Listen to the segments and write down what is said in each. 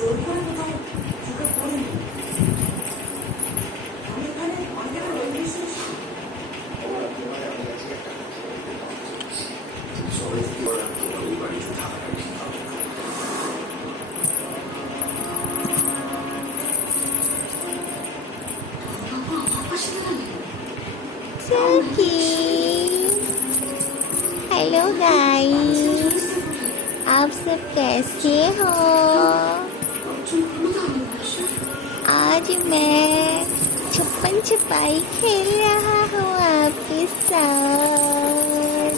Hello guys, आप सब कैसे हो? आज मैं छुपन छुपाई खेल रहा हूँ आपके साथ।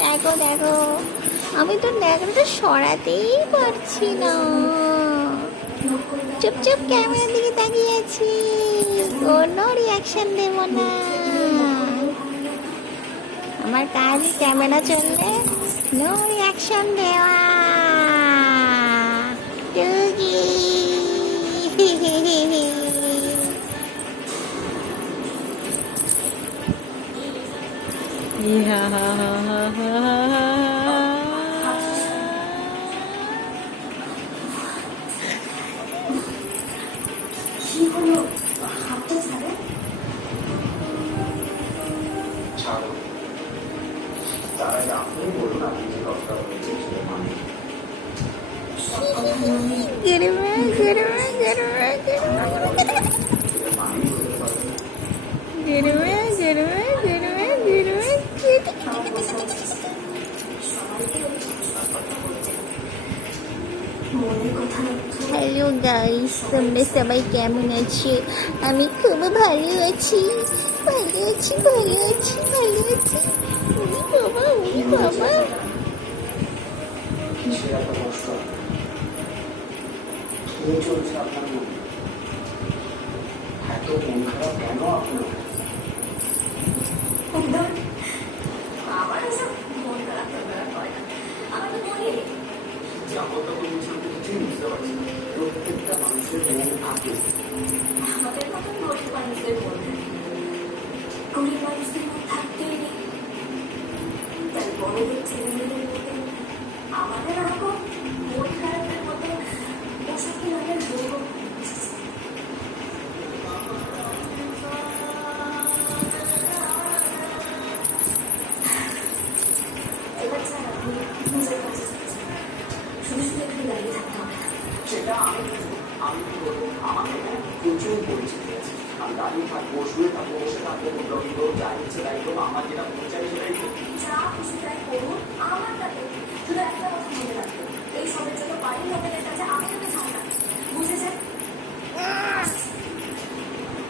দেখো দেখো, আমি তো ন্যাকড়াটা সরাতেই পারছি না। চুপচাপ ক্যামেরার দিকে তাকিয়ে আছি, কোনো রিয়াকশন দেব না। আমার কাজ ক্যামেরা চললে নো রিয়াকশন দেওয়া। টুকি হা হা হা হা হা। হ্যালো গাইস, তোমরা সবাই কেমন আছো? আমি খুব ভালো আছি, ভালো আছি, ভালো আছি, ভালো আছি। উনি বাবা, উনি বাবা। চলছে আপনার মনে এত মন খারাপ কেন আপনার? আমার এসব মন খারাপ হয় না, আমার তো মনে বুঝতে পারছি প্রত্যেকটা মানুষের মন থাকে। আমাদের মতন গরিব মানুষদের মন গরিব মানুষদের মন থাকতেই নেই। তাই বড়দের ছেলেমেয়েদের মধ্যে আমাদের এরকম মন খারাপের মতো অসুখী আমাদের রোগ। এবার ছাড়া আপনি নিজের কাছে শুধু শুধু একটু দাঁড়িয়ে থাকতে হবে না। সেটা আমি কি বলবো, আমাকে প্রচুর পরিচিতি আছে। আমি দাঁড়িয়ে থাকবো, শুয়ে থাকবো, বসে থাকবো, যা ইচ্ছে তাই করবো, আমার যেটা মন চাই সেটাই করবো। যা খুশি তাই করুন, আমার তাতে